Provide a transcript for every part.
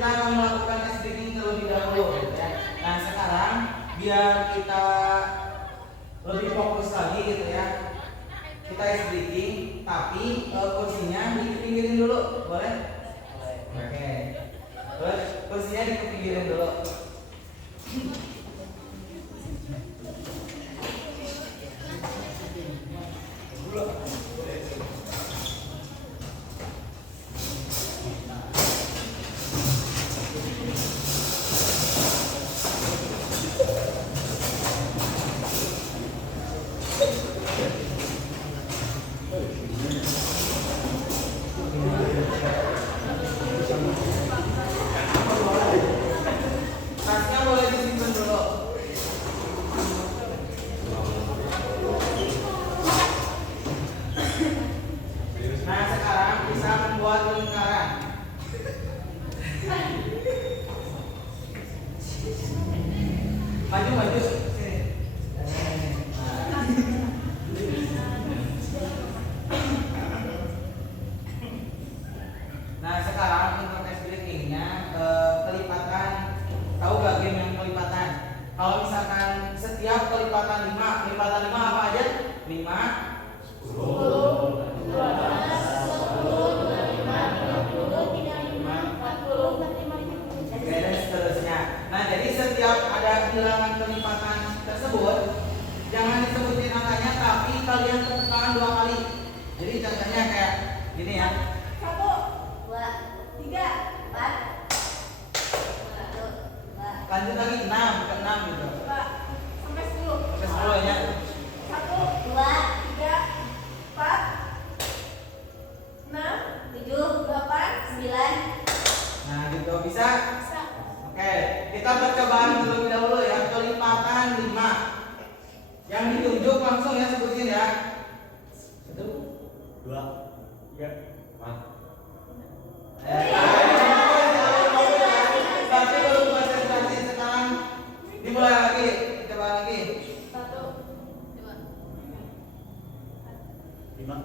kita akan melakukan tes breathing terlebih dahulu ya. Nah sekarang biar kita lebih fokus lagi gitu ya, kita tes breathing tapi kursinya dipinggirin dulu, boleh? Oke. Terus kursinya dipinggirin dulu. Tasnya boleh disimpan dulu. Nah sekarang bisa membuat lingkaran. Maju sini. Nah sekarang untuk tes breathingnya kelipatan. Tahu gak game yang kelipatan? Kalau misalkan setiap kelipatan 5, kelipatan 5 apa aja? 5, 10, 12, 10, 25, 30, 35, 40, oke, dan seterusnya. Nah jadi setiap ada bilangan kelipatan tersebut, jangan disebutin angkanya, tapi kalian tepuk tangan 2 kali. Jadi contohnya kayak gini ya. 1, 2, 3, 4. Lanjut lagi 6 ke 6 gitu. Sampai 10. Sampai 10 ya. 1, 2, 3, 4, 6, 7, 8, 9. Nah gitu bisa. Bisa. Oke, kita percobaan terlebih dahulu ya. Kelipatan 5. Yang ditunjuk langsung ya, sebutin ya. 1, 2, 3, 4. Tapi belum konsentrasi, sekarang dimulai lagi, coba lagi. 1, 2, 5.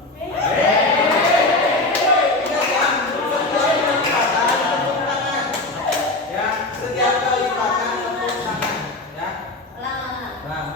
Setiap kelipatan tepuk tangan ya. Ulang.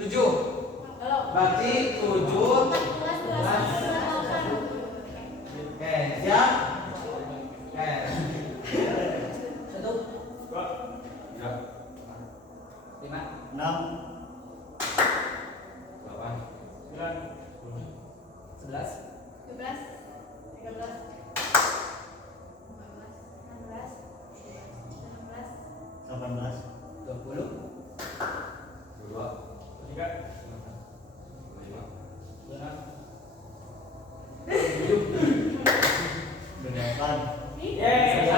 7. Berarti 7. Oke, siap? Oke. 1, 2, 3, 5, 6, 8, 9, 11, 12, 13, 14, 15, 16, 18, 20, 22, 23, 25, 26, 27, 28. Yeay,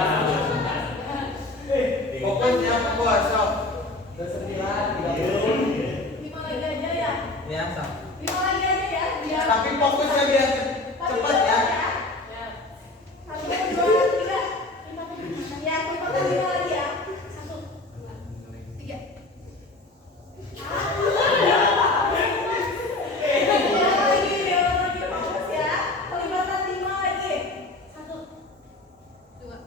Tapi fokusnya biar cepat ya. Satu, dua, tiga. Ya, cepat lagi ya. Satu, dua, tiga. Lagi fokus ya. Kelibatan 5 lagi. Satu, dua.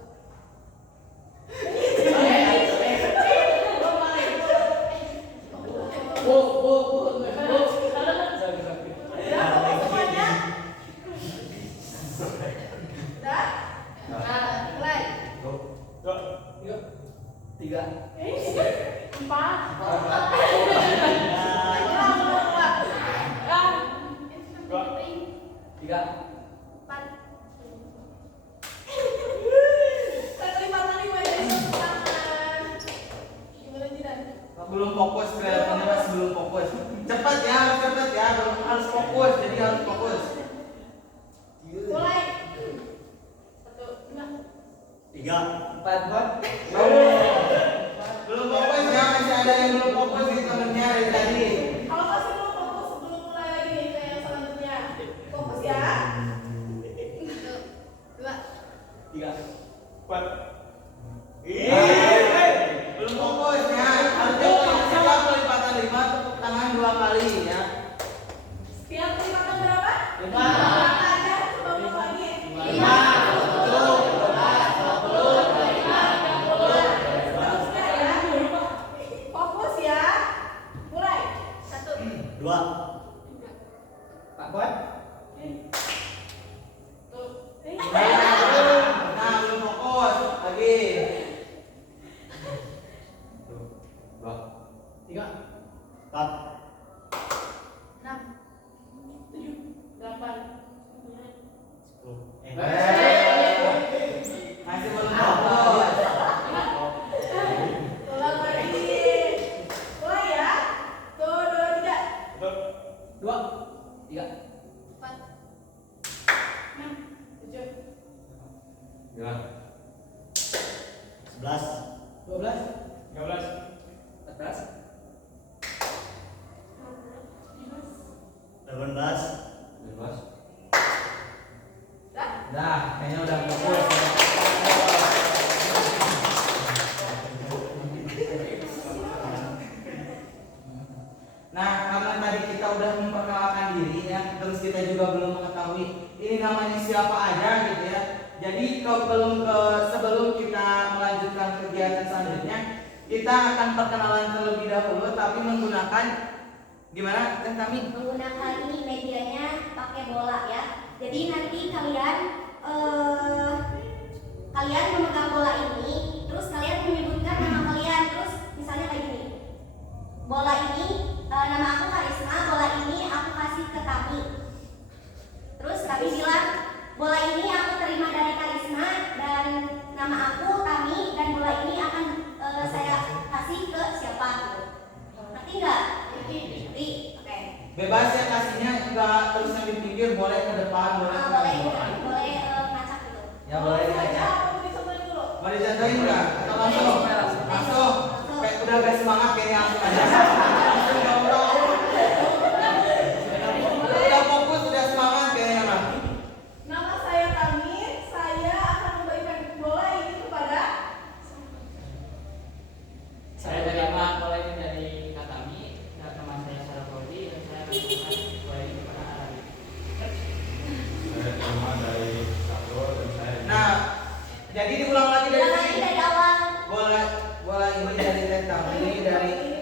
Belum fokus, kelihatannya masih belum fokus. Cepat ya, belum harus fokus, jadi harus fokus. Mulai. Satu, dua. 3, 4. Belum fokus ya, masih ada yang belum fokus di temennya dari tadi. Kalau masih belum fokus, sebelum mulai lagi nih ke yang selanjutnya. Fokus ya. Satu, dua. 3, 4. Belum fokus ya, harus jawab setiap kelipatan 5 tepuk tangan 2 kali ya. Setiap kelipatan berapa? 5. Berapa aja? Coba ulang lagi. 5. Seterusnya ya. Fokus ya. Mulai. Satu. 2, Pak Kuat. Tuh. Nah, belum fokus lagi. 3. 4, 6, 7, 8. 10. Masih belum fokus. Ulang lagi. Mulai ya. Tuh, 2, 3. 2. 3. 4, 6, 7. 11, 12. 13, 14. 18, 19. Dah, kayaknya udah fokus. Nah, karena tadi kita udah memperkenalkan diri ya, terus kita juga belum mengetahui ini namanya siapa aja gitu ya. Jadi sebelum kita melanjutkan kegiatan selanjutnya, kita akan perkenalan terlebih dahulu, tapi menggunakan gimana? Dan kami Menggunakan ini medianya pakai bola ya. Jadi nanti kalian memegang bola ini, terus kalian menyebutkan nama kalian, terus misalnya kayak gini. Bola ini nama aku Karisma, bola ini aku kasih ke Tami. Terus Tami bilang, bola ini aku terima dari Karisma dan nama aku Tami dan bola ini akan saya kasih ke siapa gitu. Ngerti nggak? Ngerti. Oke. bebas ya kasihnya, enggak terus yang di pinggir, boleh ke depan, boleh ke Boleh belakang. boleh ngacak gitu. Ya boleh aja. Mau dicobain dulu. Mau dicontohin nggak? Atau langsung? Langsung. Kayak udah gak semangat kayaknya langsung aja. Langsung dong. Udah fokus, udah semangat kayaknya mah. Nama saya Tami. Saya akan memberikan bola ini kepada Saya terima bola ini dari Katami, dan teman saya Sarah Fauzi, dan saya akan bola ini kepada Arabi. Saya terima dari Sandro dan saya. Nah, jadi diulang lagi dari Ulang lagi sini. dari awal. Bola ini dari Teta, ini dari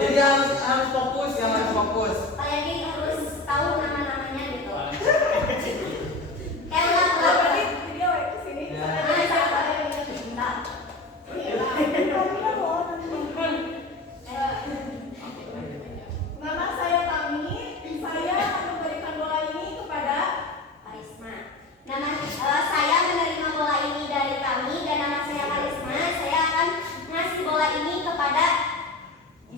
jadi harus fokus ya, harus fokus. Kalian ini harus tahu nama-namanya gitu. Kayak ulang berarti video ke sini. Ya. Nama saya Tami. Saya akan memberikan bola ini kepada Karisma. Saya menerima bola ini dari Tami dan nama saya Karisma. Saya akan ngasih bola ini kepada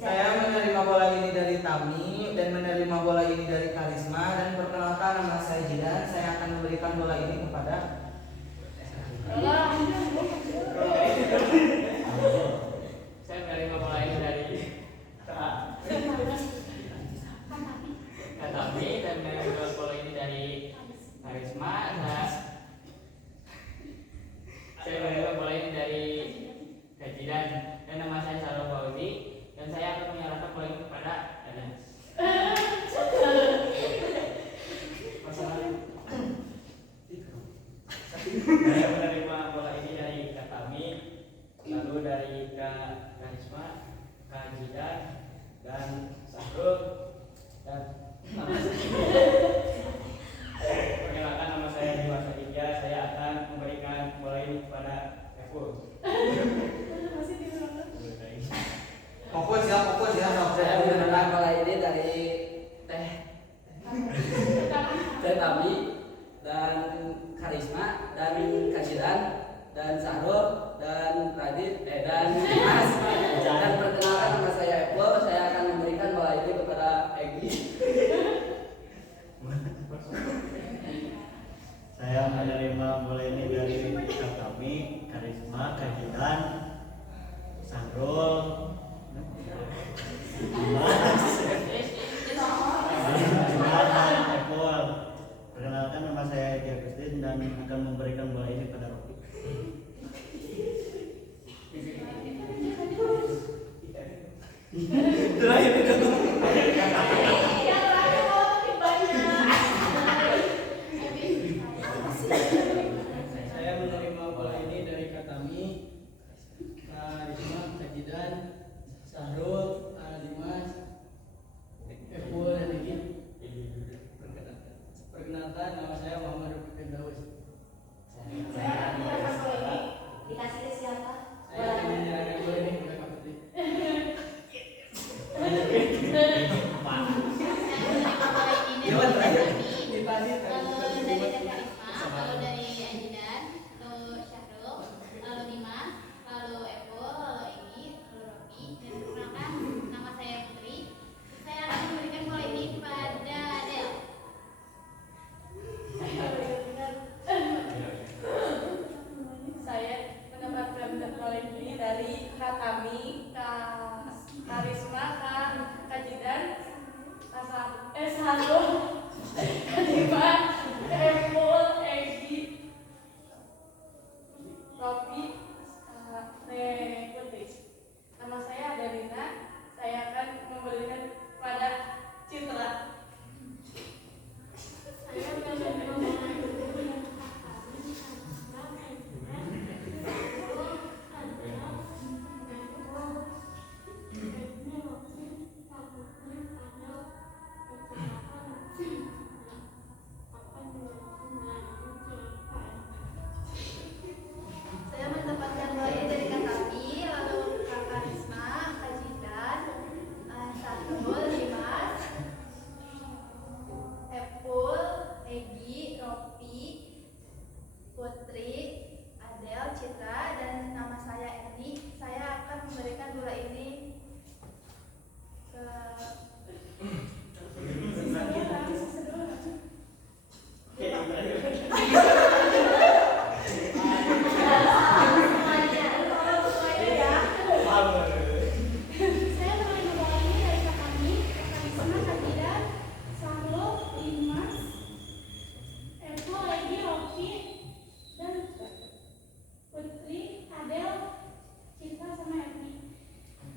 Saya menerima bola ini dari Tami dan menerima bola ini dari Karisma, dan perkenalkan nama saya Jidan. Saya akan memberikan bola ini kepada dan nama saya Sarul Fauzi dan saya akan menyerahkan bola ini kepada Ernest. Saya menerima bola ini dari Kak Tami, lalu dari Kak Karisma, Kak Jidan, dan Sahrul, dan perkenalkan nama saya Dimas Aditya. Saya akan memberikan bola ini kepada Evo. Masih di mana? Fokus ya, Saya menerima bola ini dari Teh Tami dan Karisma dan Kajidan dan Sahrul dan Radit dan Dimas. Dan perkenalkan nama saya Evo. Saya akan memberikan bola ini kepada Egi. Saya menerima bola ini dari Kak Tami, Karisma, Kajidan, Sahrul, Dimas, dan Epol. Perkenalkan nama saya Egi Agustin dan akan memberikan bola ini pada Rocky. Terakhir itu. Saya menerima bola ini dari Katami, Karisma, Kajidan, Sahrul, Dimas, Epul, dan Egi. Perkenalkan nama saya Muhammad Rufi Firdaus. Saya akan menyerahkan bola ini. Dikasih ke siapa? Saya akan menyerahkan bola ini kepada Kak Putri. Dari Karisma, lalu dari Ajidan, lalu Syahrul, lalu Dimas, lalu Evo, lalu Egi, lalu Robi, dan perkenalkan nama saya Putri. Saya akan memberikan bola ini kepada Adel. Saya mendapatkan bola ini dari Kak Tami, Kak Karisma, Kak Kajidan, Sahrul, Dimas, Epul, Egi, Robi, Putri. Nama saya Adelina. Saya akan memberikan pada Citra. Saya menerima bola ini. Saya mendapatkan bola ini dari Kak Tami, lalu Kak Karisma, Kak Jidan, Sahrul, Dimas, Epul, Egi, Ropi, Putri, Adel, Citra, dan nama saya Erni. Saya akan memberikan bola ini ke Saya menerima bola ini dari Kak Tami, Kak Karisma, Kak Jidan, Sahrul, Dimas, Epul, Egi, Ropi, dan Putri, Adel, Citra, sama Erni.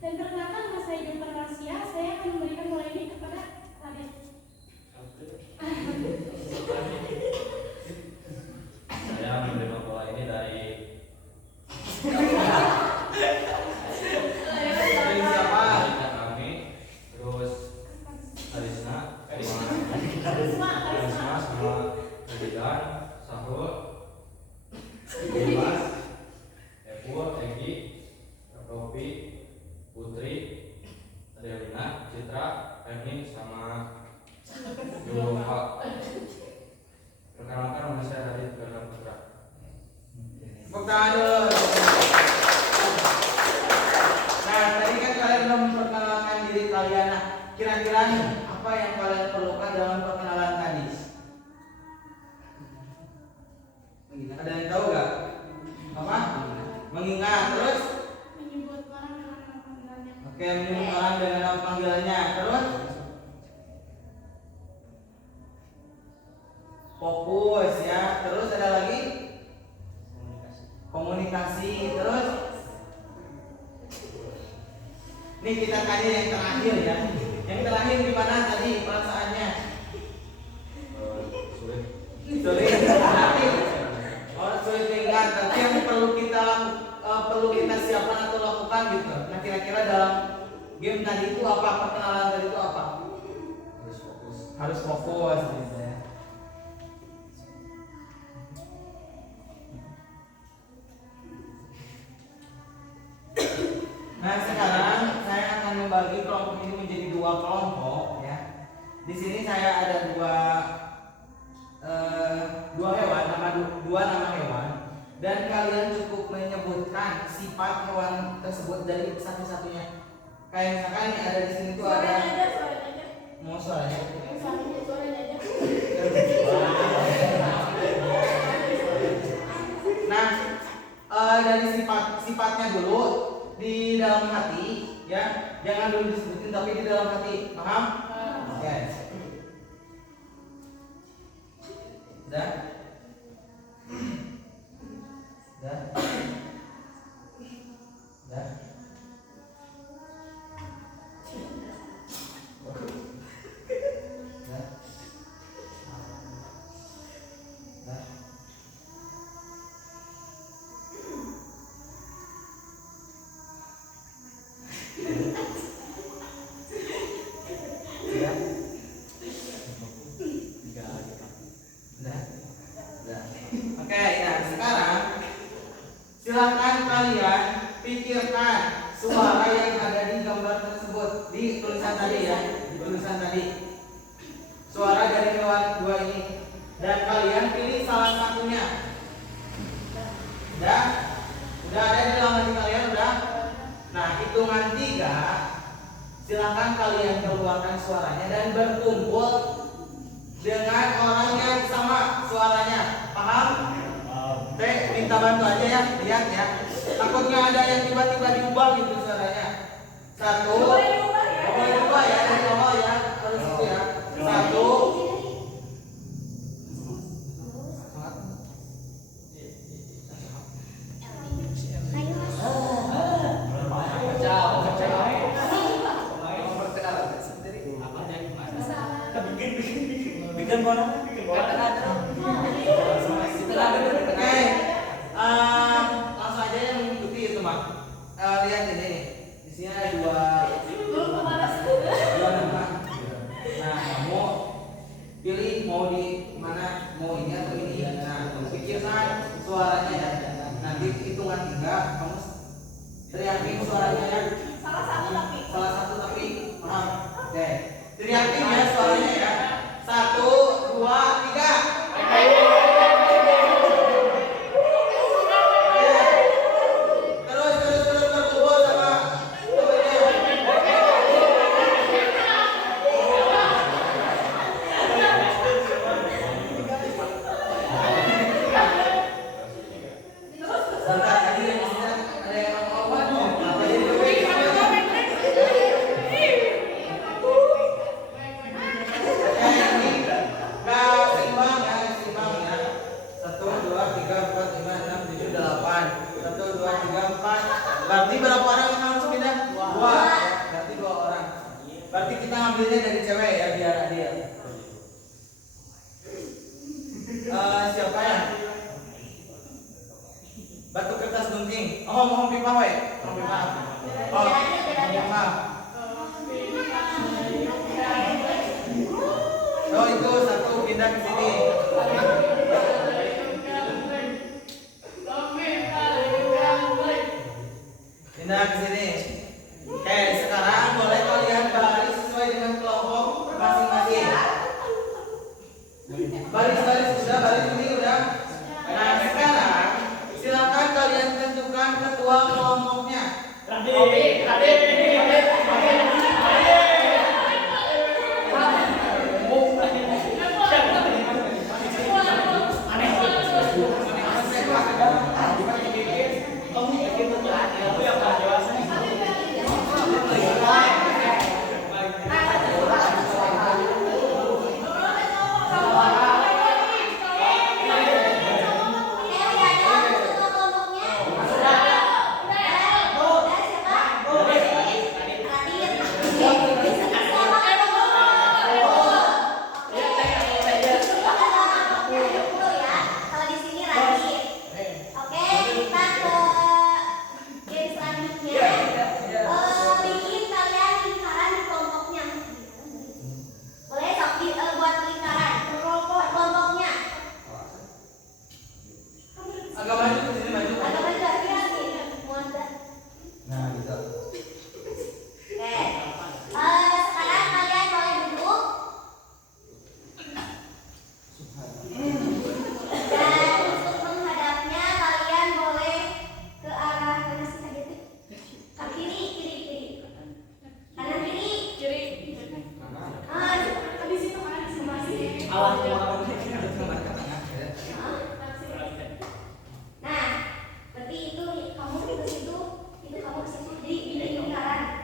Dan perkenalkan nama saya Jumper Rasia. Saya akan memberikan bola ini kepada Radit. Saya menerima bola ini dari Dari siapa? Kak Tami, terus Karisma sama Kajidan, Sahrul, Dimas, Epul, Egi, Robi, Putri, Adelina, Citra, Erni, sama Julfa. Perkenalkan nama saya Radit Galang Putra. Tepuk tangan dulu. Nah, tadi kan kalian belum memperkenalkan diri kalian. Nah, kira-kira nih, apa yang kalian perlukan dalam perkenalan kadis? Ada yang tahu gak? Apa? Mengingat, terus? Menyebut orang dengan nama panggilannya. Oke, menyebut orang dengan nama panggilannya. Terus? Fokus ya. Terus ada lagi? Komunikasi. Terus? Nih kita tanya yang terakhir ya. Yang terakhir gimana tadi perasaannya? Sulit. Sulit. Orang sulit ingat, tapi yang perlu kita siapkan atau lakukan gitu. Nah kira-kira dalam game tadi itu apa, perkenalan tadi itu apa? Harus fokus gitu ya. Nah sekarang saya akan membagi kelompok ini menjadi dua kelompok ya. Di sini saya ada dua hewan, dua nama hewan, dan kalian cukup menyebutkan sifat hewan tersebut dari satu-satunya. Kayak misalkan nih ada di sini tuh ada mau suaranya. Nah dari sifatnya dulu di dalam hati ya, jangan dulu disebutin tapi di dalam hati, paham? Oke. Udah? Udah? Udah? Udah? Udah? Oke, nah sekarang silakan kalian pikirkan suara yang ada di gambar tersebut, di tulisan tadi ya, di tulisan tadi. Suara dari hewan dua ini, dan kalian pilih salah satunya. Udah ada di dalam hati kalian, udah? Nah, hitungan 3, silakan kalian keluarkan suaranya dan berkumpul dengan orang yang sama suaranya, paham? Oke, minta bantu aja ya, lihat ya. Takutnya ada yang tiba-tiba diubah gitu suaranya. 1, boleh diubah ya dari awal ya, harus itu ya. 1. Bikin bola. Langsung aja yang mengikuti itu mak. Lihat ini nih. Di sini ada dua nama. Nah, kamu pilih mau di mana, mau ini atau ini. Nah, pikirkan suaranya ya. Nanti hitungan 3 kamu teriakin suaranya ya. Salah satu tapi paham. Oke. Teriakin ya suaranya ya. 1, 2, 3. Terus berkumpul sama Berarti berapa orang yang harus pindah? 2. Berarti 2 orang. Berarti kita ngambilnya dari cewek ya biar adil. Siapa ya? Batu kertas gunting. Oh, mohon pipa we. Mohon pipa. Oh, pipa. Oh, itu 1 pindah ke sini. Pindah ke sini. Oke, sekarang boleh kalian baris sesuai dengan kelompok masing-masing. Baris sudah, baris ini udah. Nah, sekarang silakan kalian tentukan ketua kelompoknya. bikin kalian lingkaran di kelompoknya. Boleh tapi buat lingkaran kelompoknya. Agak maju ke sini, maju. Agak maju lagi. Muat. Nah, gitu. Oke. Sekarang kalian boleh duduk. Dan untuk menghadapnya kalian boleh ke arah mana sih tadi? Ke kiri. Kanan kiri. Kiri. Di situ kan masih. Awas Nah, berarti itu kamu ke situ, itu kamu ke situ. Jadi ini lingkaran.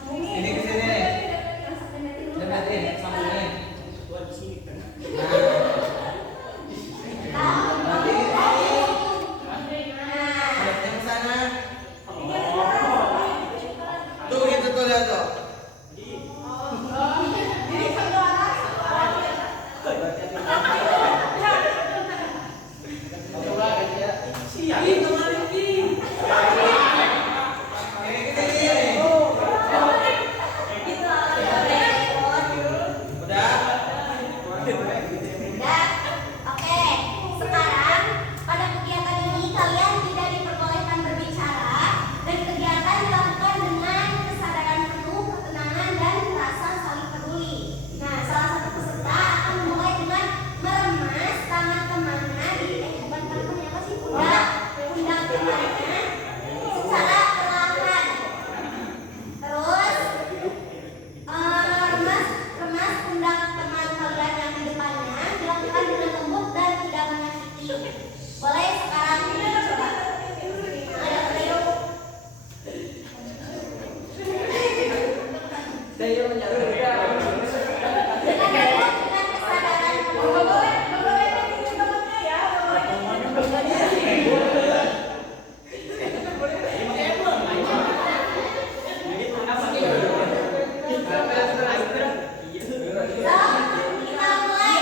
Kamu Ini ke sini nih. yang sampai nanti dulu. Deketin, sambungin. Tuan di sini kan. Nanti Nah, hadapnya ke sana. Tuh gitu tuh lihat tuh. Ini ke sini. Udah. udah. Oke, sekarang pada kegiatan ini kalian tidak diperbolehkan berbicara dan kegiatan dilakukan dengan kesadaran penuh, ketenangan dan rasa saling peduli. Nah, salah satu peserta akan memulai dengan meremas tangan temannya di bukan tangannya apa sih? Pundak temannya secara perlahan. Terus remas pundak teman kalian yang di depannya dilakukan dengan lembut dan tidak menyakiti. Boleh sekarang coba. Ayo, ayo. Saya menyadari. Dengan kesadaran penuh. Kita mulai.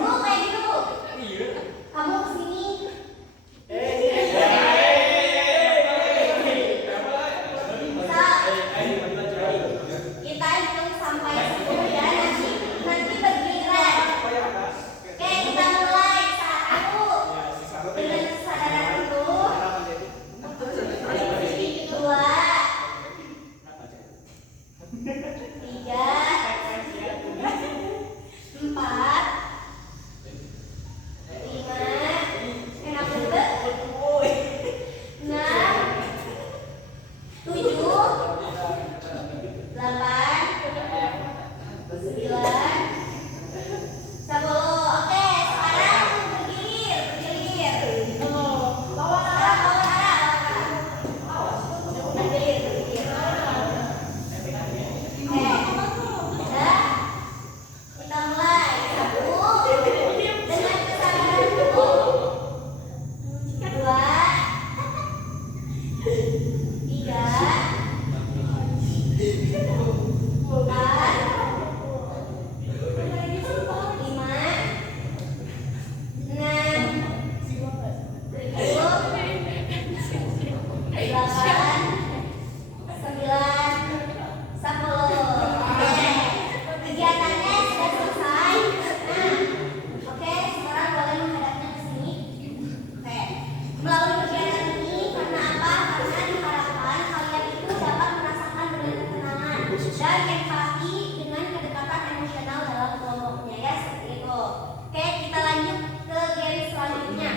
Bu, kayak gitu Bu. Kamu kesini. Kita hitung sampai 10 ya, nanti bergiliran. Oke, kita mulai. 1 dengan kesadaran penuh. 2 3 4 5 enak bener 6 7 8 9 10. Oke, sekarang bergilir. Bawa arah. Bergilir. Oke, udah. Kita mulai. 1 dengan kesadaran penuh. 2 3 kegiatannya sudah selesai. Oke, sekarang boleh menghadapnya ke sini. Oke, melalui kegiatan ini karena apa? Karena diharapkan kalian itu dapat merasakan dengan ketenangan dan empati dengan kedekatan emosional dalam kelompoknya ya, seperti itu. Oke, kita lanjut ke garis selanjutnya.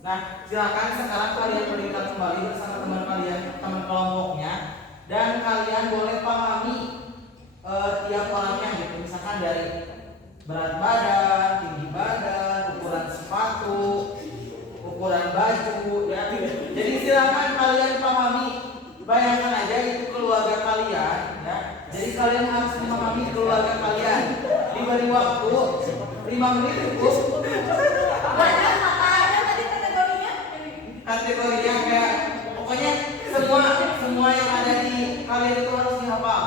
Nah, silakan sekarang kalian berikan kembali bersama teman kalian, teman kelompoknya, dan kalian boleh pahami tiap orangnya gitu. Misalkan dari berat badan, tinggi badan, ukuran sepatu, ukuran baju, ya. Jadi silakan kalian pahami. Bayangkan aja itu keluarga kalian, ya. Jadi kalian harus memahami keluarga kalian. Di waktu 5 menit cukup. Banyak apa? Tadi kategorinya Kategorinya kayak pokoknya semua yang ada di kalian itu harus dihafal.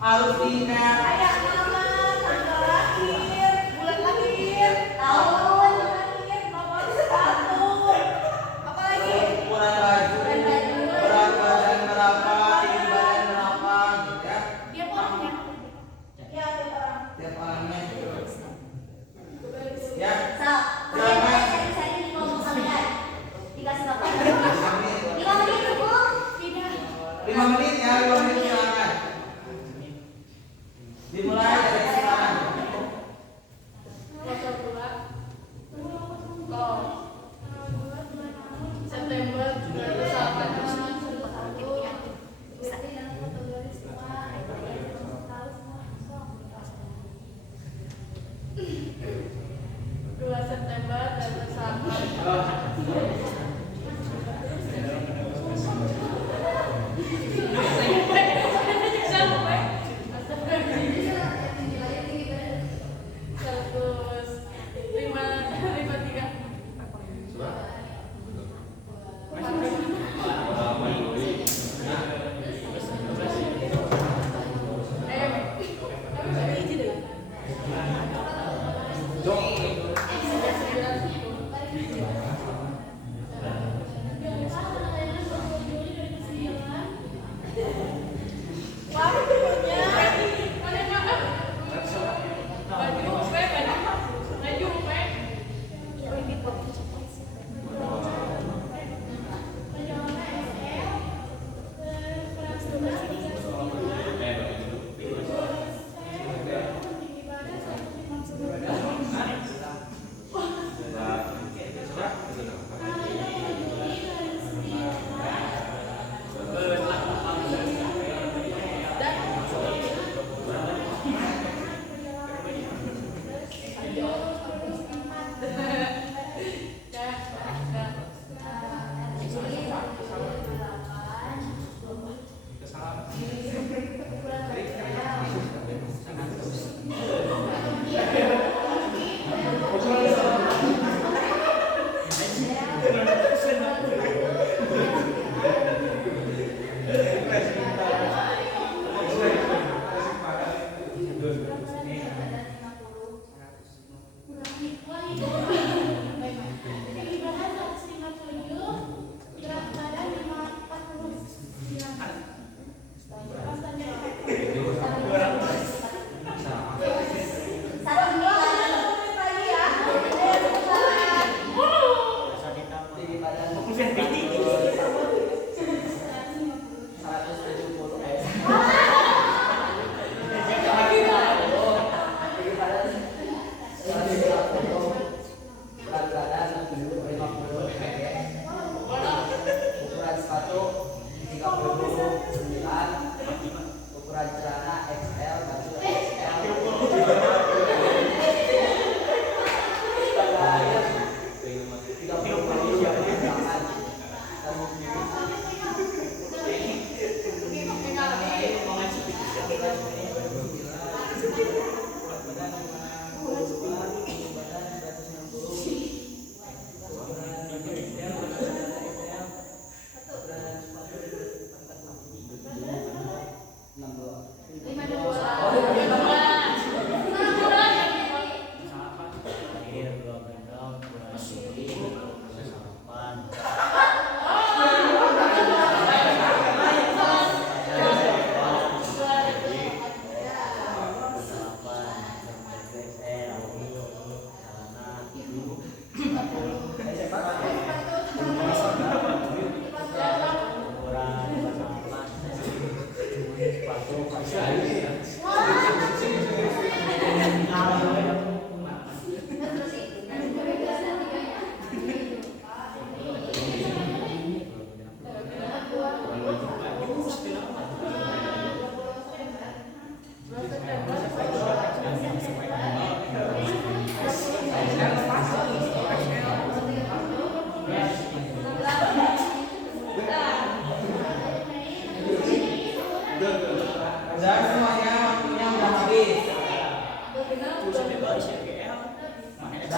Harus di kayak kayak nama, tanggal lahir, bulan lahir, Tahun. lahir, nomor sepatu, apa lagi? ukuran baju, berat badan berapa, tinggi badan berapa, gitu ya. Dia orangnya. Ya, tiap orang. Tiap orangnya. Ya. So, kalian boleh sharing-sharing di kelompok kalian. Dikasih waktu. 5 menit cukup. Tidak. 5 menit ya, 5 menit silakan. Dimulai dari sekarang. Puasa bulan. Oh, September 2 September dan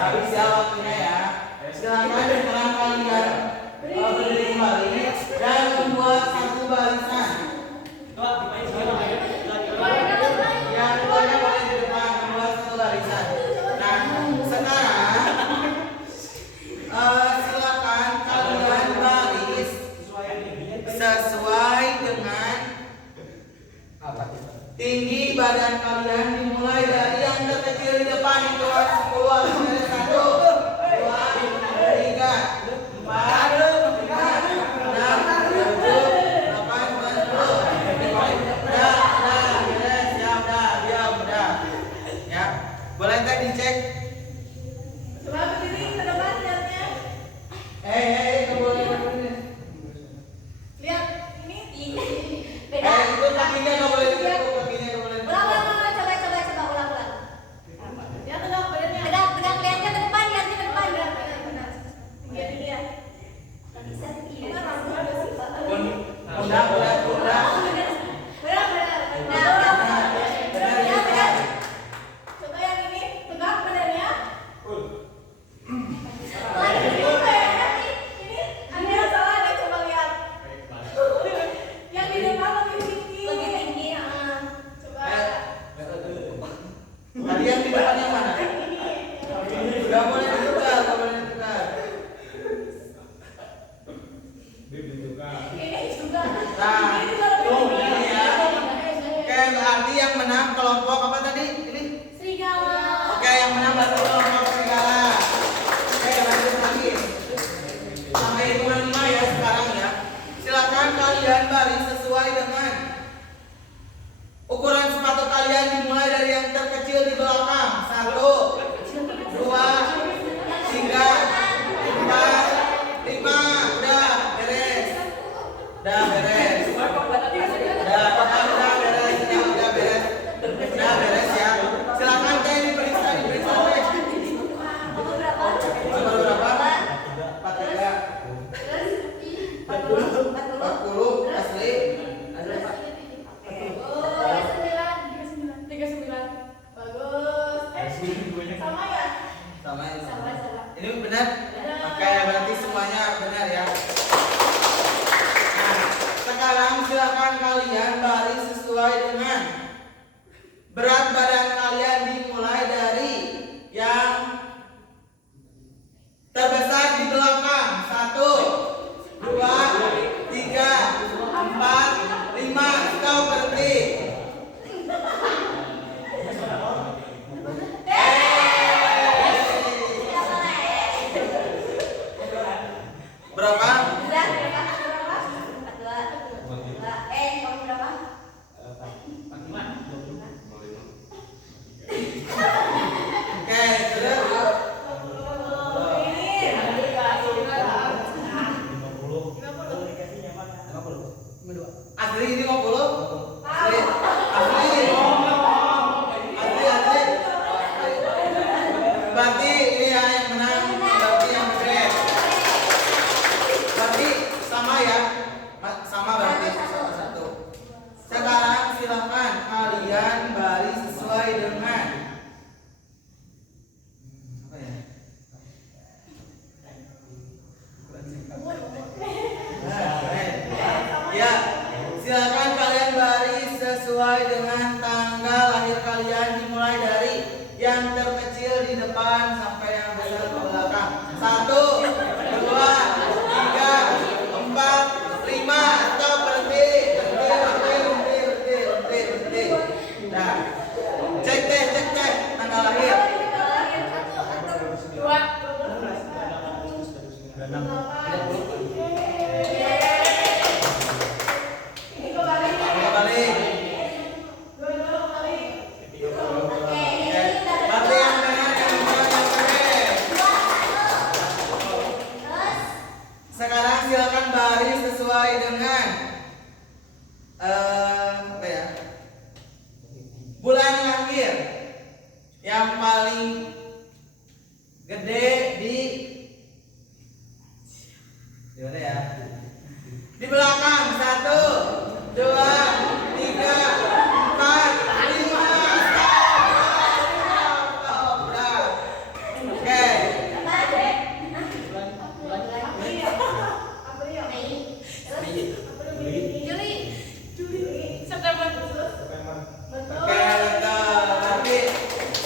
Habis ya waktunya ya. Silakan sekarang kalian berdiri kembali dan membuat satu barisan. Yang keduanya boleh di depan membuat satu barisan. Nah, sekarang silakan kalian baris sesuai dengan tinggi badan kalian, dimulai dari yang terkecil di depan itu harus keluar. 1, 2, 3, 4, 5, 6, 7, 8, 9, 10. Dah, beres, siap, dah, diam, dah. Ya, boleh teh dicek. Coba berdiri ke depan lihatnya. Nggak boleh berdiri. Lihat ini. Beda. Itu kakinya nggak boleh ditekuk, kakinya nggak boleh Ulang, ditekuk. ulang, coba, ulang. Ya tegak badannya. Tegak, lihatnya ke depan, lihatnya ke depan. Tinggi ya. Nggak bisa, iya. Kita rambut ada sih. Udah. Coba yang ini tegak badannya. Ini ada yang salah deh, coba lihat. Yang di depan lebih tinggi. Coba. Tadi yang di depannya mana? Nggak boleh ditukar, nggak boleh ditukar. Ini juga. Nah, Ini juga lebih tuh tinggi. ini ya. Oke, berarti yang menang kelompok apa tadi? Ini? Serigala. Oke, yang menang berarti kelompok serigala. Oke, lanjut lagi. Sampai hitungan 5 ya sekarang ya. Silakan kalian baris sesuai dengan ukuran sepatu kalian, dimulai dari yang terkecil di belakang. 1, 2, 3, 4, 5. Udah beres. Udah beres. Udah beres ya. Silakan teh diperiksa teh. Nomor berapa? 43. 40 asli. Bagus. Sama ya? Sama ini. Sama. Ini benar? Oke, berarti semuanya benar ya. Nah, sekarang silakan kalian baris sesuai dengan berat badan kalian, dimulai dari yang terbesar di belakang. 1, 2, 3, 4, 5. Stop, berhenti. Berapa? Oke, sudah. Asli ini 50? Asli. Asli. Asli. Berarti ini ya yang menang, berarti yang beres. Berarti sama ya? Sama berarti satu. Sekarang silakan kalian baris sesuai dengan apa ya? Ya, silakan kalian baris sesuai dengan tanggal lahir kalian, dimulai dari yang terkecil di depan sampai yang besar ke belakang. 1, 2, 3, 4, 5. Stop, berhenti. Nah, cek tanggal lahir. 2. Ini kembali. Balik. Dua kali. Oke. Berarti yang benar yang beres. Sekarang silakan baris sesuai dengan apa ya? Bulan lahir yang paling gede di mana ya? Di belakang. 1, 2, 3, 4, 5. Stop. Udah. Oke.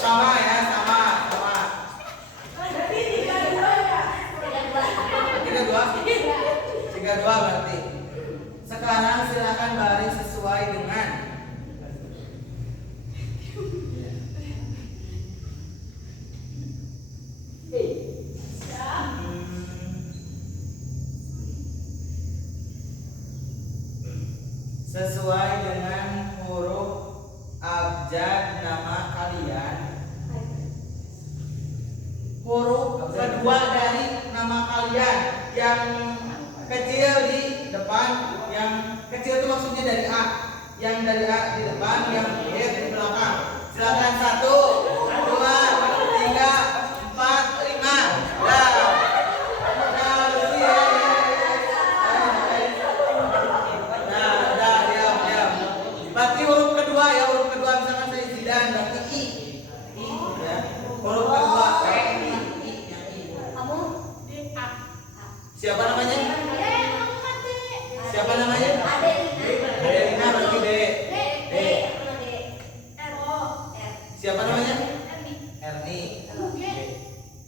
Sama ya, sama. Berarti 3-2 ya? 3-2 berarti. Sekarang silakan baris sesuai dengan sesuai dengan huruf abjad nama kalian. Huruf kedua dari nama kalian yang kecil di depan, yang kecil itu maksudnya dari A, yang dari A di depan, yang B di belakang. Silakan 1, 2, 3, 4, 5. Diam. Berarti huruf kedua ya, huruf kedua misalkan saya Zidan berarti I ya. Huruf kedua I. Kamu Siapa namanya? Siapa namanya? Adelina. Adelina berarti D. D. Siapa namanya? Erni.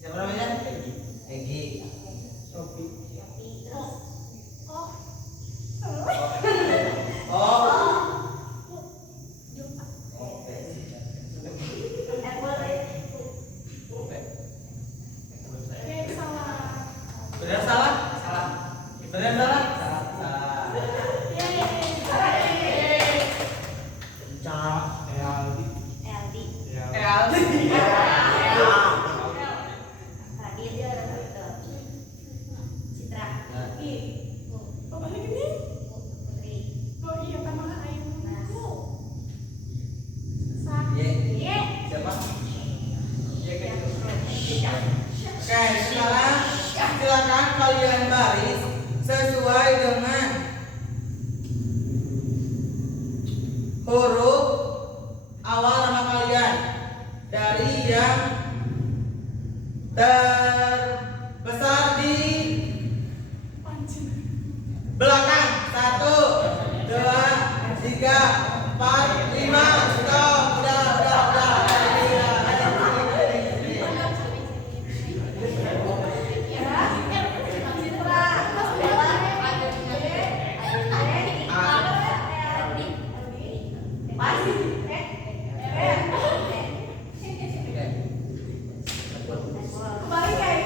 Siapa namanya? Egi. Oh. Benar salah? Salah. Benar salah? Salah. Siapa? Oke, sekarang silakan kalian baris sesuai dengan huruf awal nama kalian dari yang terbesar di belakang. 1, 2, 3, 4, 5. Stop. Udah. Kembali kayak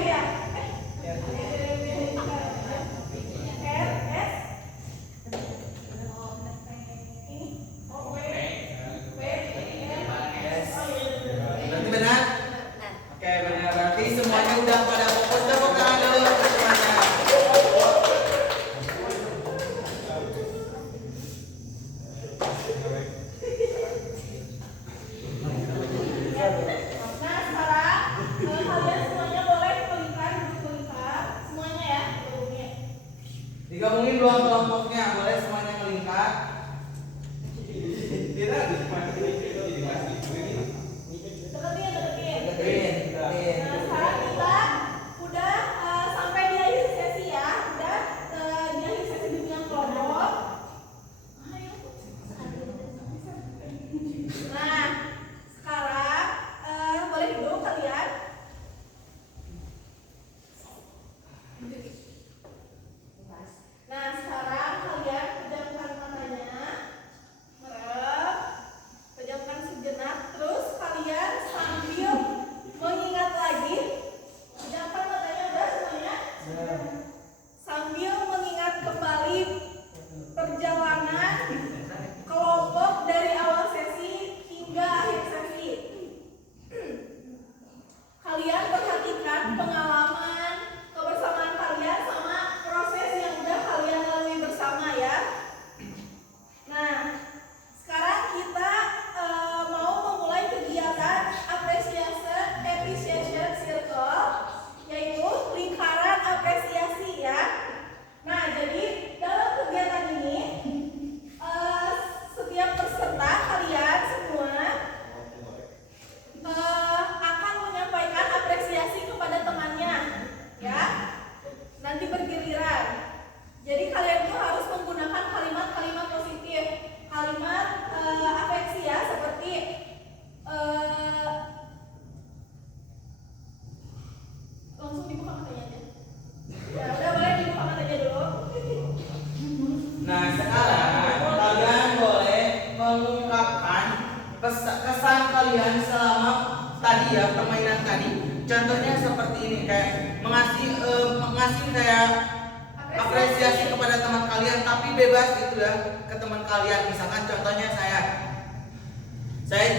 tadi ya, permainan tadi contohnya seperti ini, kayak mengasih kayak apresiasi kepada teman kalian, tapi bebas gitu ya ke teman kalian. Misalkan contohnya saya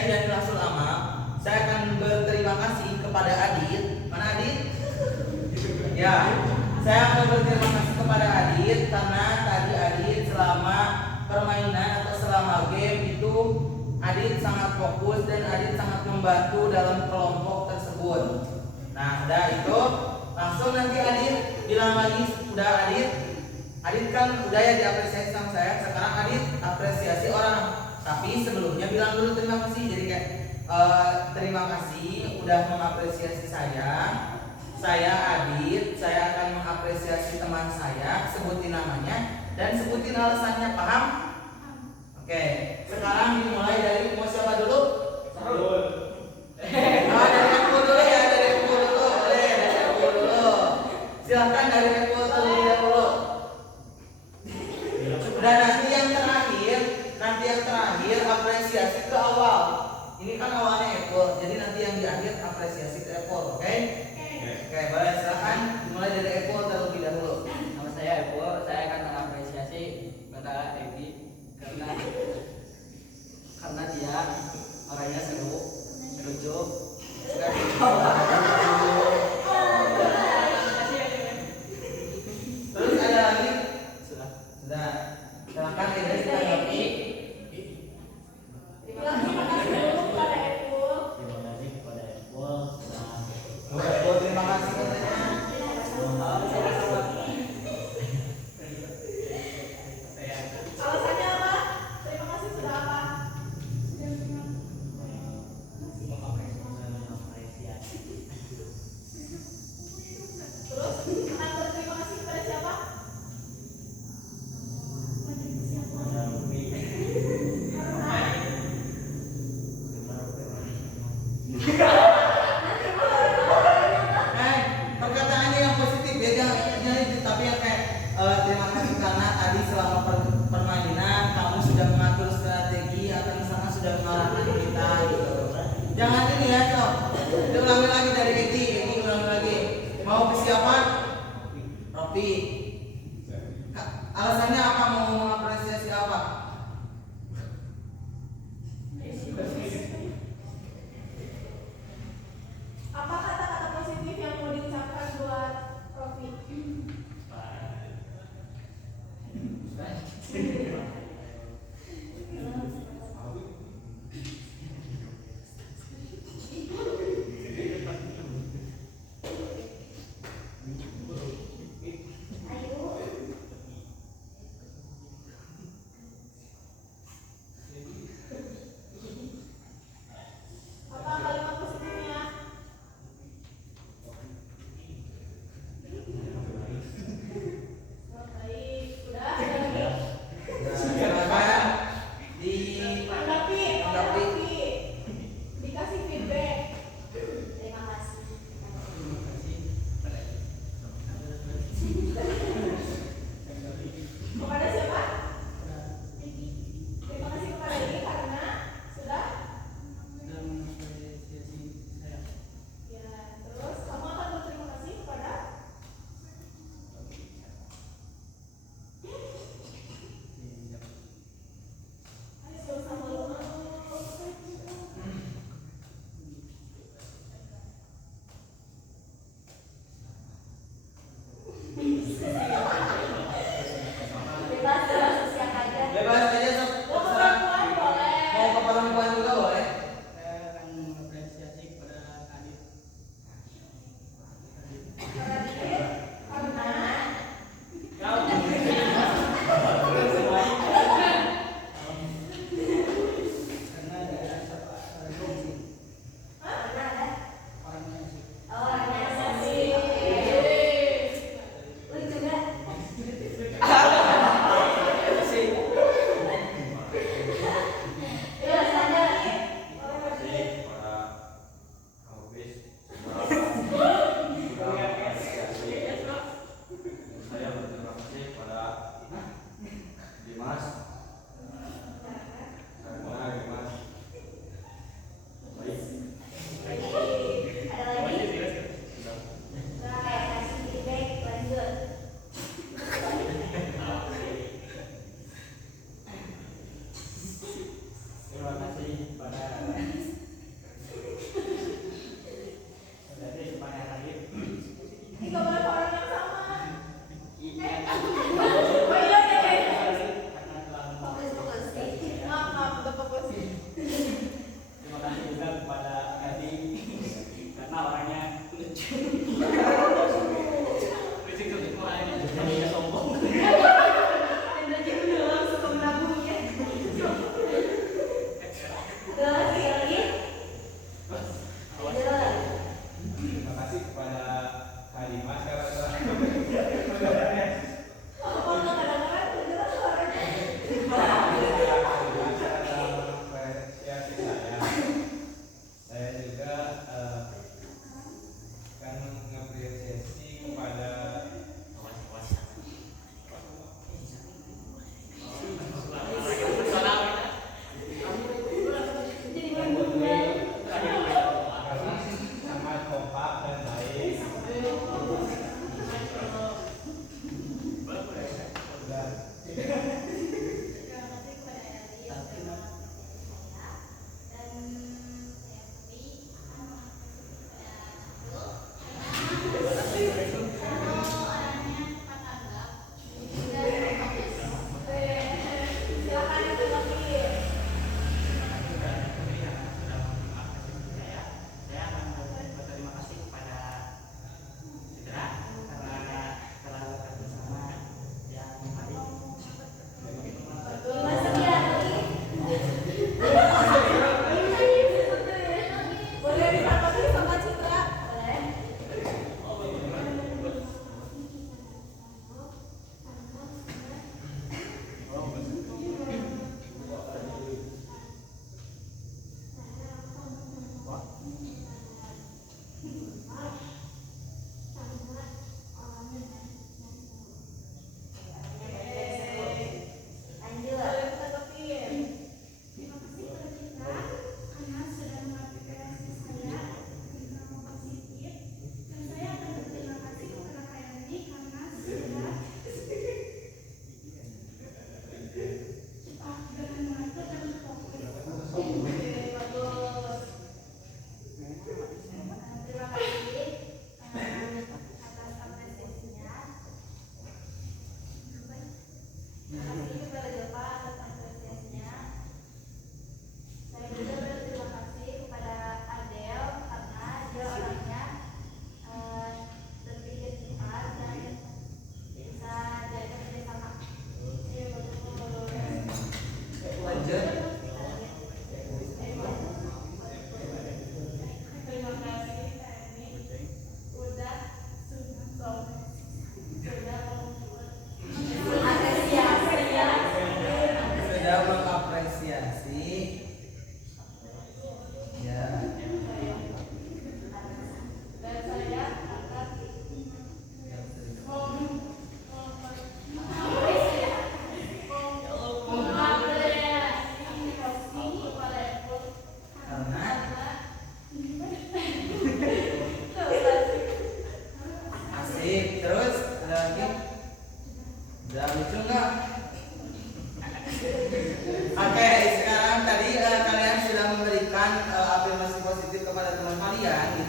tidak Rasul Amal, saya akan berterima kasih kepada Adit. Mana Adit? Ya, saya akan berterima kasih kepada Adit karena tadi Adit selama permainan atau selama game itu Adit sangat fokus dan Adit sangat membantu dalam kelompok tersebut. Nah, udah itu langsung nanti Adit bilang lagi, udah Adit kan udah ya diapresiasi sama saya, sekarang Adit apresiasi orang. Tapi sebelumnya bilang dulu terima kasih. Jadi kayak terima kasih udah mengapresiasi saya. Saya Adit, saya akan mengapresiasi teman saya, sebutin namanya dan sebutin alasannya, paham? Oke, sekarang dimulai dari mau siapa dulu? Sarul. Dari aku dulu ya, dari aku dulu. Boleh, dari aku dulu. Silakan dari aku terlebih dahulu. Dan nanti yang terakhir apresiasi ke awal. Ini kan awalnya Apple, jadi nanti yang di akhir apresiasi ke Apple, oke? Oke, boleh silakan dimulai dari Apple terlebih dahulu. Nama saya Epo, saya akan mengapresiasi kepada Egi karena dia orangnya seru, lucu, suka ketawa. Terus ada lagi? Sudah. Silakan Edi ditanggapi. Terima kasih dulu kepada Epo. Terima kasih kepada Apple Apple, terima kasih katanya. Alasannya apa? Terima kasih sudah apa? Terus akan berterima kasih kepada siapa? Perkataannya yang positif ya, jangan itu, tapi yang kayak terima kasih karena tadi selama permainan kamu sudah mengatur strategi atau misalnya sudah mengarahkan kita gitu. Jangan ini ya, Cok. Ulangi lagi dari Edi ulangi lagi. Mau ke siapa? Rofi. Alasannya apa, mau mengapresiasi apa? Apa kata-kata positif yang mau diucapkan buat Rofi? Ayo.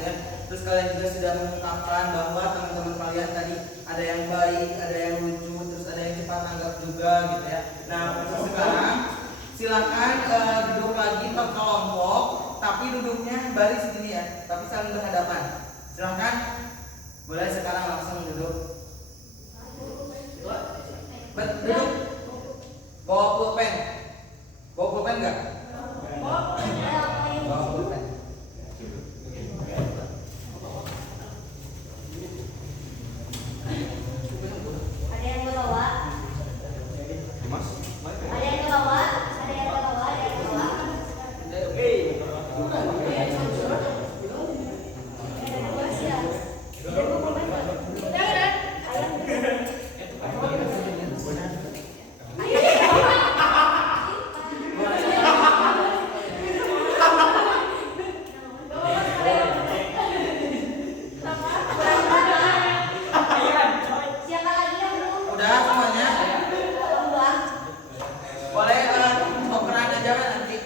ya. Terus kalian juga sudah mengungkapkan bahwa teman-teman kalian tadi ada yang baik, ada yang lucu, terus ada yang cepat tanggap juga gitu ya. Nah, sekarang silakan duduk lagi per kelompok, tapi duduknya baris gini ya, tapi saling berhadapan. Silakan, boleh sekarang langsung duduk. Duduk. Bawa pulpen. Bawa pulpen nggak? Bawa pulpen. Ada yang bawa? Mas, Ada yang bawa? Ada yang bawa? Ada yang bawa? Siapa lagi yang belum? Udah semuanya? Belum doang. Boleh operan aja kan nanti.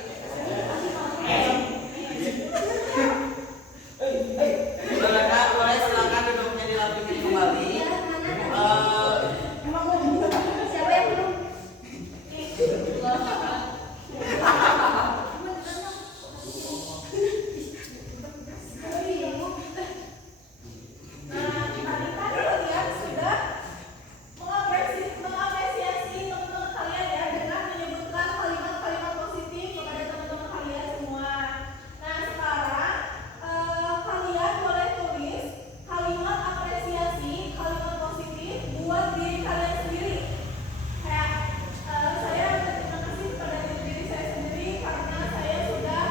Silakan duduknya dilapisin kembali. Siapa yang belum? Nah, tadi kan kalian sudah mengapresiasi teman-teman kalian ya dengan menyebutkan kalimat-kalimat positif kepada teman-teman kalian semua. Nah, sekarang kalian boleh tulis kalimat apresiasi, kalimat positif buat diri kalian sendiri. Kayak saya berterima kasih kepada diri saya sendiri karena saya sudah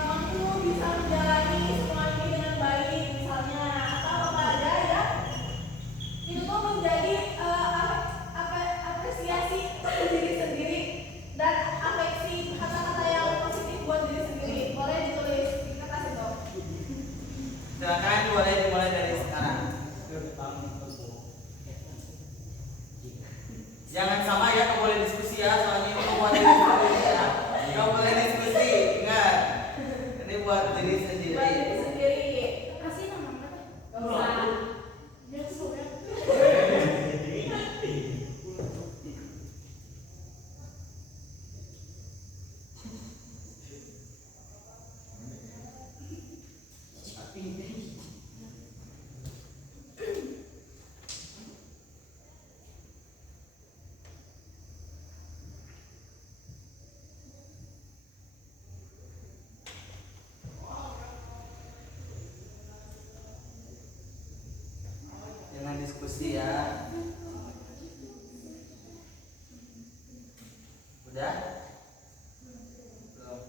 mampu bisa menjalani semua ini dengan baik misalnya, atau apa aja ya. Itu tuh menjadi apresiasi untuk diri sendiri dan afeksi kata-kata yang positif buat diri sendiri. Boleh ditulis di kertas itu. Silakan boleh dimulai dari sekarang. Jangan sama ya, kamu boleh diskusi ya, soalnya ini buat diri sendiri ya. Kamu boleh diskusi, ingat. Ini buat diri Buat sendiri. diri sendiri. Kasih nama mereka. Gak usah. Dia sudah. Jangan diskusi ya. Udah? Belum.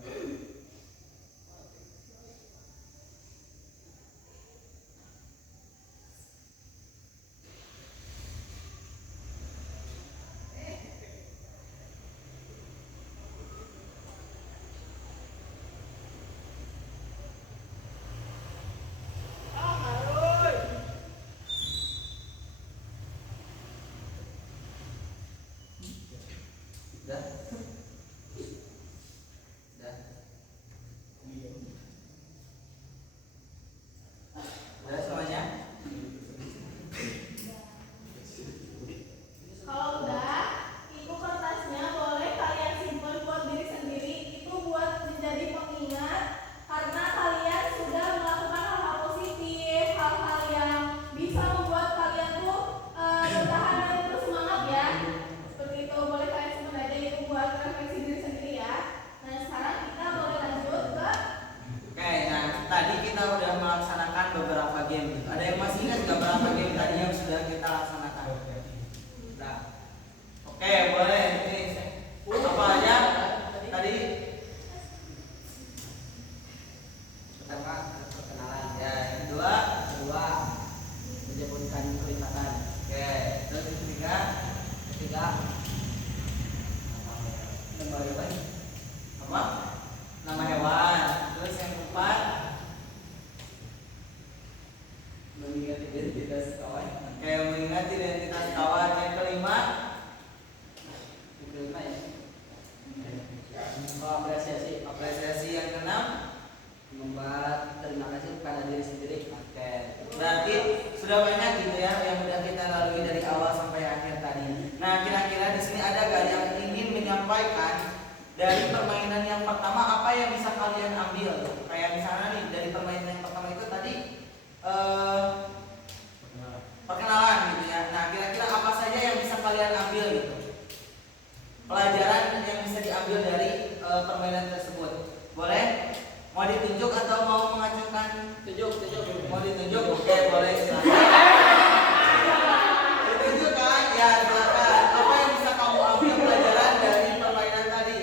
Udah? Udah? Udah semuanya? Kalau udah, itu kertasnya boleh kalian simpan buat diri sendiri. Itu buat menjadi pengingat karena kalian sudah melakukan hal-hal positif, hal-hal yang bisa membuat kalian tuh bertahan dan terus semangat ya. Seperti itu, boleh kalian simpan aja itu buat refleksi diri sendiri ya. Nah, sekarang kita boleh lanjut ke Oke, nah tadi kita udah melaksanakan beberapa game. Ada yang masih ingat nggak berapa game tadi yang sudah kita laksanakan? Nah, oke boleh. Ini apa aja tadi? Pertama, perkenalan. Ya, yang kedua. Kedua, menyebutkan kenikmatan. Oke, terus yang ketiga. Ketiga, Apa? Nama hewan. Terus yang keempat. mengingat identitas kawan. Oke, mengingat identitas kawan. Yang kelima. Yang kelima ya. Oh, apresiasi. Apresiasi. Yang keenam. Membuat terima kasih kepada diri sendiri. sudah banyak gitu ya yang sudah kita lalui dari awal sampai akhir tadi. Nah, kira-kira di sini ada gak yang ingin menyampaikan dari permainan yang pertama apa yang bisa kalian ambil? Kayak misalnya nih dari permainan yang pertama itu tadi perkenalan gitu ya. Nah, kira-kira apa saja yang bisa kalian ambil gitu? Pelajaran yang bisa diambil dari permainan tersebut. Boleh? Mau ditunjuk atau mau mengajukan? Tunjuk. Mau ditunjuk? Oke, boleh silakan. Ditunjuk kan? Ya, silakan. Apa yang bisa kamu ambil pelajaran dari permainan tadi?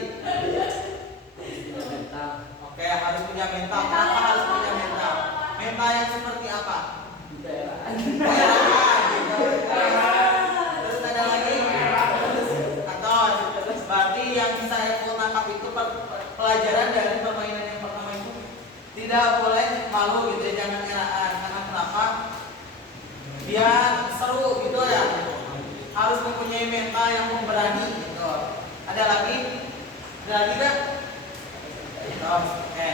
Mental. Oke, harus punya mental. Kenapa harus punya mental? Mental yang seperti apa? Daerah. Daerah, gitu. Terus ada lagi? Atau berarti yang bisa Epul nangkap itu pelajaran dari permainan yang pertama itu tidak boleh malu gitu ya, jangan eraan. Karena kenapa? Biar seru gitu ya. Harus mempunyai mental yang pemberani gitu. Ada lagi? Ada lagi gak? Oke.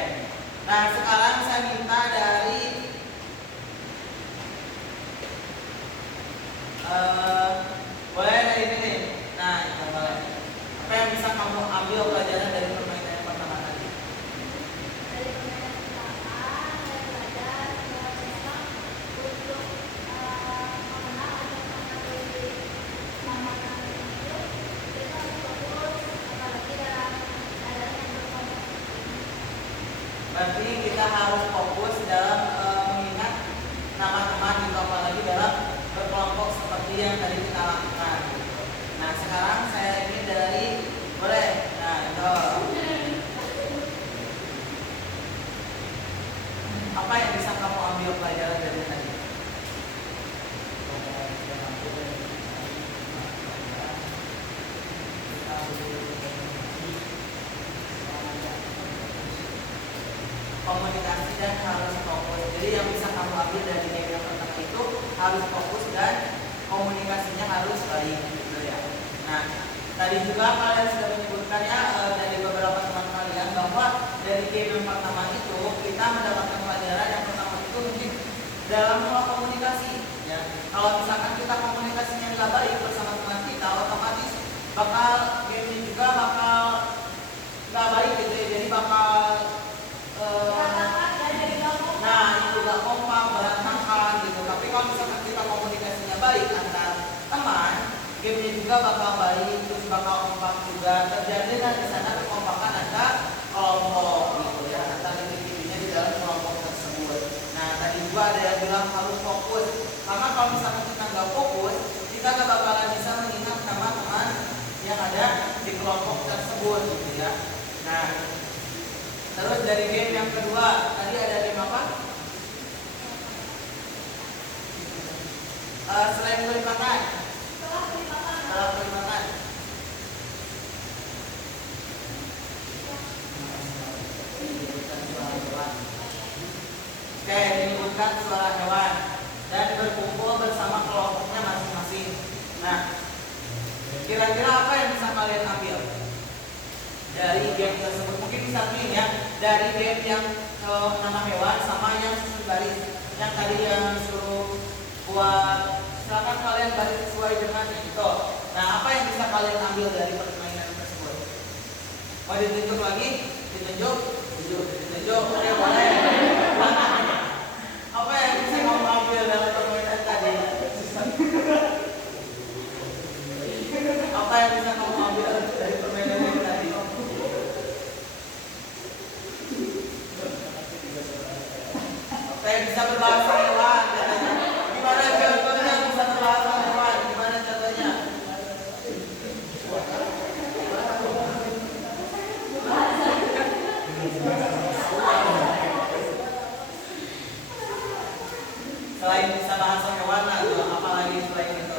Nah, sekarang saya minta dari boleh dari ini. Nah, itu boleh. Apa yang bisa kamu ambil pelajaran dari permainan yang pertama tadi? Dari permainan pertama, saya belajar bahwa untuk mengenal atau mengenali nama-nama itu kita harus fokus apalagi dalam keadaan yang berkelompok. Berarti kita harus fokus dalam mengingat nama teman gitu, apalagi dalam berkelompok seperti yang tadi kita lakukan. Nah, sekarang saya ingin dari boleh. Nah, itu apa yang bisa kamu ambil pelajaran dari tadi? Komunikasi dan harus fokus. Jadi yang bisa kamu ambil dari game yang pertama itu harus fokus dan komunikasinya harus baik gitu ya. Nah, tadi juga kalian sudah menyebutkan ya dari beberapa teman kalian bahwa dari game yang pertama itu kita mendapatkan pelajaran yang pertama itu mungkin dalam hal komunikasi ya. Kalau misalkan kita komunikasinya nggak baik bersama teman kita, otomatis bakal game juga bakal nggak baik gitu ya. Jadi bakal nah itu gak kompak, berantakan gitu. Tapi kalau misalkan kita komunikasinya baik antar teman, gamenya juga bakal baik, terus bakal kompak juga. Terjadi kan di sana kekompakan antar kelompok gitu ya, antar individunya di dalam kelompok tersebut. Nah, tadi juga ada yang bilang harus fokus, karena kalau misalkan kita nggak fokus, kita nggak bakalan bisa mengingat teman-teman yang ada di kelompok tersebut gitu ya. Nah, terus dari game yang kedua, tadi ada game apa? Selain pelipatan. Setelah pelipatan. Oke, menyebutkan suara hewan dan berkumpul bersama kelompoknya masing-masing. Nah, kira-kira apa yang bisa kalian ambil dari game tersebut? Mungkin bisa pilih ya dari game yang nama hewan sama yang susun baris. Yang tadi yang suruh buat, silakan kalian baris sesuai dengan itu. Nah, apa yang bisa kalian ambil dari permainan tersebut? Mau ditunjuk lagi? Ditunjuk? Ditunjuk. Oke, boleh. Apa yang bisa kamu ambil dalam permainan tadi? Apa yang bisa kamu ambil dari permainan yang tadi? Apa yang bisa berbahasa hewan? Gimana contohnya bisa berbahasa hewan? Gimana contohnya? Selain bisa bahasa hewan, atau apa lagi selain itu?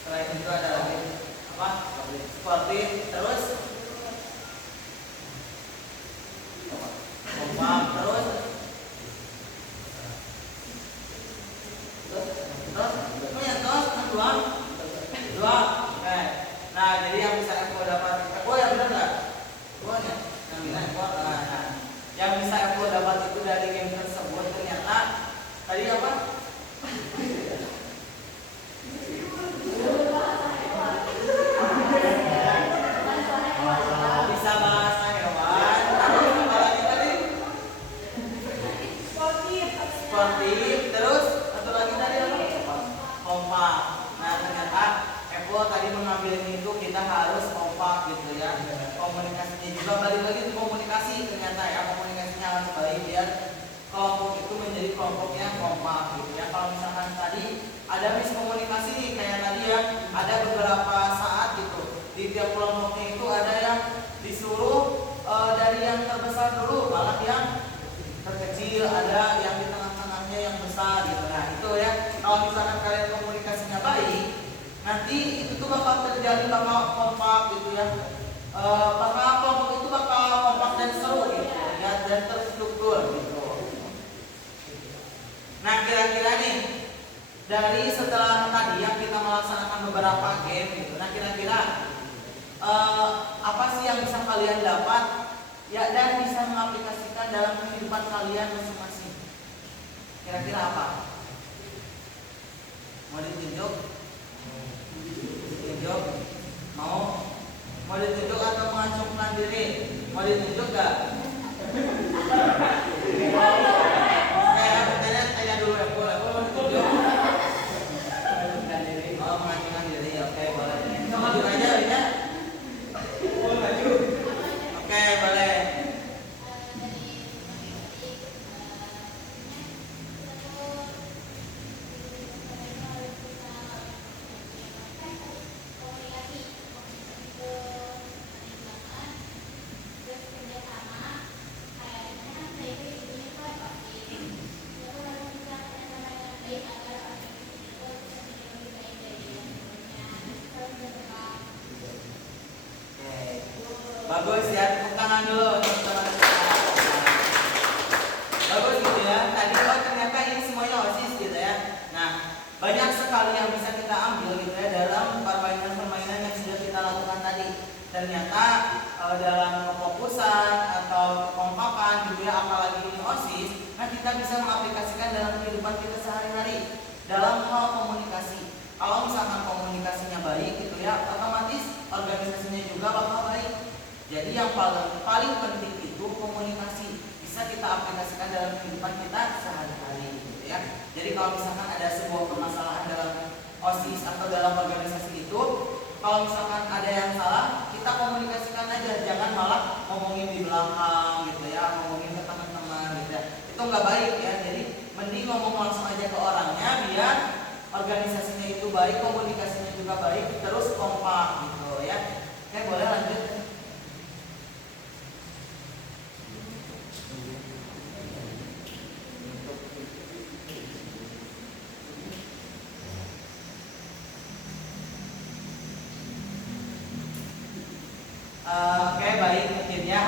Selain itu ada lagi apa? Sportif, terus kompak, terus oh ya, terus dua, oke. Nah, jadi yang bisa Eko dapat, Eko ya benar nggak? Eko ya, yang bisa Eko. Nah, yang bisa Eko dapat itu dari game tersebut ternyata tadi apa? Bisa bahasa hewan. Terus apa lagi tadi? Sportif. Terus satu lagi tadi apa? Kompak. Nah, ternyata Evo tadi mengambil itu kita harus kompak gitu ya. Komunikasinya juga balik lagi ke komunikasi ternyata ya, komunikasinya harus baik biar kelompok itu menjadi kelompoknya kompak gitu ya. Kalau misalkan tadi ada miskomunikasi nih kayak tadi ya, ada beberapa saat gitu di tiap kelompoknya itu ada yang disuruh dari yang terbesar dulu malah yang terkecil, ada yang di tengah-tengahnya yang besar gitu. Nah itu ya, kalau misalkan kalian komunikasinya baik, nanti itu tuh bakal terjadi, bakal kompak gitu ya. Bakal kelompok itu bakal kompak dan seru gitu ya, dan terstruktur gitu. Nah kira-kira nih dari setelah tadi yang kita melaksanakan beberapa game gitu, nah kira-kira apa sih yang bisa kalian dapat ya dan bisa mengaplikasikan dalam kehidupan kalian masing-masing? Kira-kira apa? Mau ditunjuk? Ditunjuk? Mau ditunjuk atau mengacungkan diri? Mau ditunjuk gak? Tanya dulu Eko mau ditunjuk? Oh, mengacungkan diri, oke boleh. Maju aja ya. Oke, boleh. Bagus ya, tepuk tangan dulu untuk teman-teman. Bagus gitu ya. Tadi ternyata ini semuanya OSIS gitu ya. Nah, banyak sekali yang bisa kita ambil gitu ya dalam permainan-permainan yang sudah kita lakukan tadi. Ternyata dalam kefokusan atau kekompakan gitu ya, apalagi ini OSIS, nah kita bisa mengaplikasikan dalam kehidupan kita sehari-hari dalam hal komunikasi. Kalau misalkan komunikasinya baik gitu ya, otomatis organisasinya juga bakal baik. Jadi yang paling penting itu komunikasi, bisa kita aplikasikan dalam kehidupan kita sehari-hari gitu ya. Jadi kalau misalkan ada sebuah permasalahan dalam OSIS atau dalam organisasi itu, kalau misalkan ada yang salah, kita komunikasikan aja, jangan malah ngomongin di belakang gitu ya, ngomongin ke teman-teman gitu ya. Itu nggak baik ya. Jadi mending ngomong langsung aja ke orangnya biar organisasinya itu baik, komunikasinya juga baik, terus kompak gitu ya. Oke, boleh lanjut. Oke, baik mungkin ya.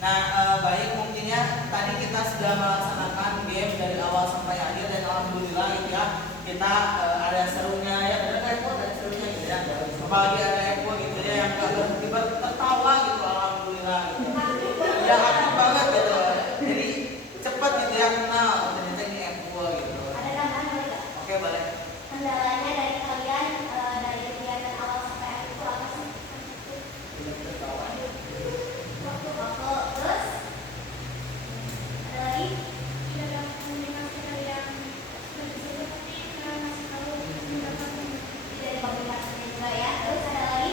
Nah, baik mungkin ya. Tadi kita sudah melaksanakan game dari awal sampai akhir dan alhamdulillah ya kita ada serunya ya. Benar kan Eko? Ada serunya gitu ya. Apalagi ada Eko gitu ya yang gak berhenti tertawa gitu, alhamdulillah. Gitu. Ya aktif banget gitu. Jadi cepat gitu ya kenal ternyata ini Eko gitu. Ada tambahan boleh nggak? Oke, boleh. Kendalanya dari kalian dari kegiatan awal sampai akhir itu apa sih? Waktu terus ada lagi? Tidak ada komunikasi dari yang sudah disebut, tapi kita masih tahu mendapatkan Dari komunikasinya juga ya. Terus ada lagi?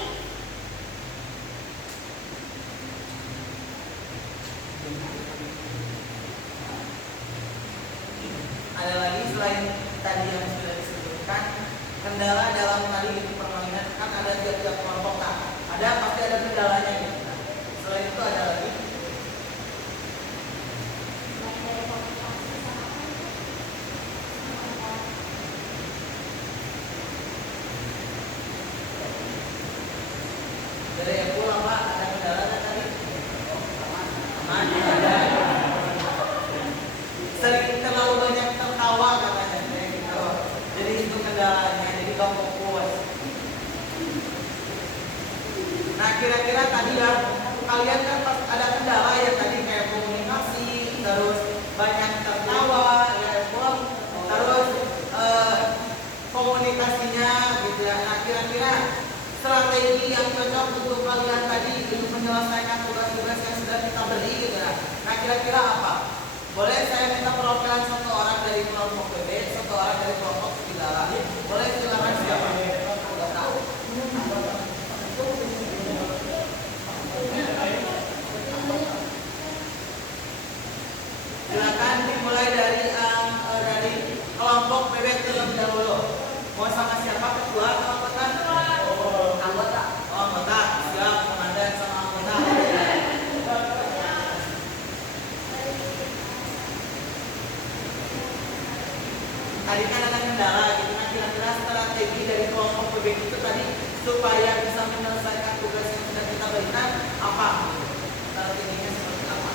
Ada lagi selain tadi yang sudah disebutkan, kendala dalam tadi itu permainan kan ada tiap-tiap kelompok kan, ada pasti ada kendalanya gitu. Nah, selain itu ada lagi. Selain dari komunikasi sama apa itu? Dari Epo apa ada kendala kan tadi? Aman, ada. Sering terlalu banyak tertawa katanya kayak gitu. kalian kan pas ada kendala ya tadi kayak komunikasi, terus banyak tertawa, ya terus komunikasinya gitu ya. Nah kira-kira strategi yang cocok untuk kalian tadi untuk menyelesaikan tugas-tugas yang sudah kita beri gitu ya. Nah kira-kira apa? Boleh saya minta perwakilan satu orang dari kelompok BB, satu orang dari kelompok serigala. Boleh silakan siapa? Nggak tahu. Silakan dimulai dari kelompok BB terlebih dahulu. Mau sama siapa? Ketua atau anggota? Anggota. Oh, anggota. Siap, komandan sama anggota. Tadi kan ada kendala gitu. Nah kira-kira strategi dari kelompok BB itu tadi supaya bisa menyelesaikan tugas yang sudah kita berikan apa? Strateginya seperti apa?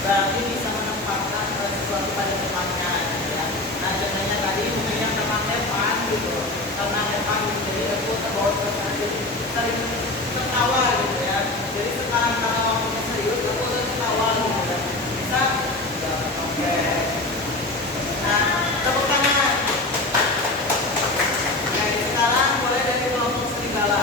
Berarti bisa menempatkan sesuatu pada tempatnya gitu ya. Nah contohnya tadi mungkin yang teman Evan gitu, karena Evan gitu, jadi aku terbawa suasana jadi sering tertawa gitu ya. Jadi sekarang karena waktunya serius aku udah tertawa gitu ya. Bisa? Ya, oke. Nah tepuk tangan. Oke sekarang boleh dari kelompok serigala.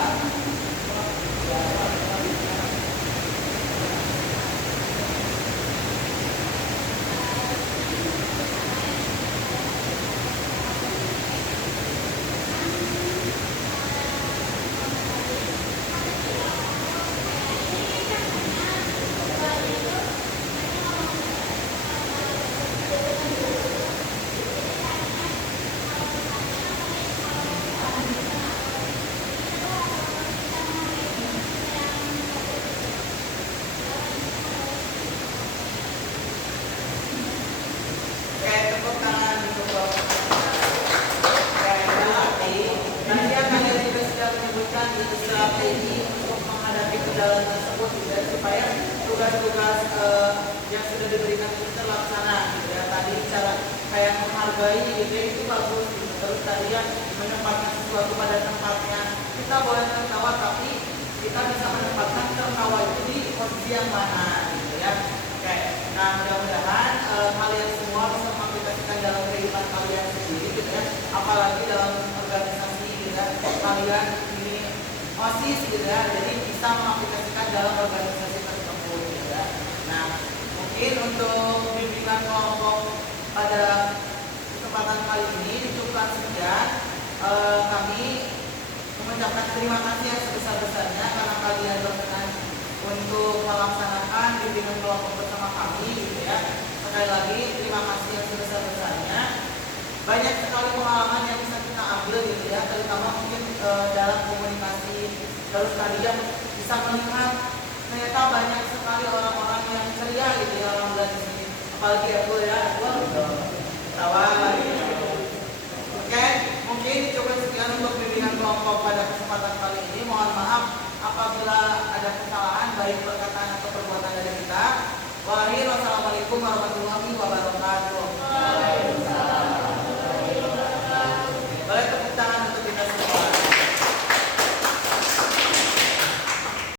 Strategi untuk menghadapi kendala tersebut gitu ya, supaya tugas-tugas yang sudah diberikan itu terlaksana gitu ya. Tadi cara kayak menghargai gitu ya, itu bagus gitu. Terus tadi yang menempatkan sesuatu pada tempatnya, kita boleh tertawa tapi kita bisa menempatkan tertawa itu di posisi yang mana gitu ya. Oke, nah mudah-mudahan kalian semua bisa mengaplikasikan dalam kehidupan kalian sendiri gitu ya, apalagi dalam organisasi gitu ya. Kalian OSIS gitu ya, jadi bisa mengaplikasikan dalam organisasi tersebut gitu ya. Nah, mungkin untuk bimbingan kelompok pada kesempatan kali ini dicukupkan sekian. Kami mengucapkan terima kasih yang sebesar-besarnya karena kalian berkenan untuk melaksanakan bimbingan kelompok bersama kami gitu ya. Sekali lagi terima kasih yang sebesar-besarnya. Banyak sekali pengalaman yang bisa kita ambil gitu ya, terutama mungkin dalam komunikasi. Terus tadi yang bisa melihat ternyata banyak sekali orang-orang yang ceria gitu ya, orang muda di sini. Apalagi aku ya, aku tawa lagi. Oke, mungkin cukup sekian untuk bimbingan kelompok pada kesempatan kali ini. Mohon maaf apabila ada kesalahan baik perkataan atau perbuatan dari kita. Wassalamualaikum warahmatullahi wabarakatuh.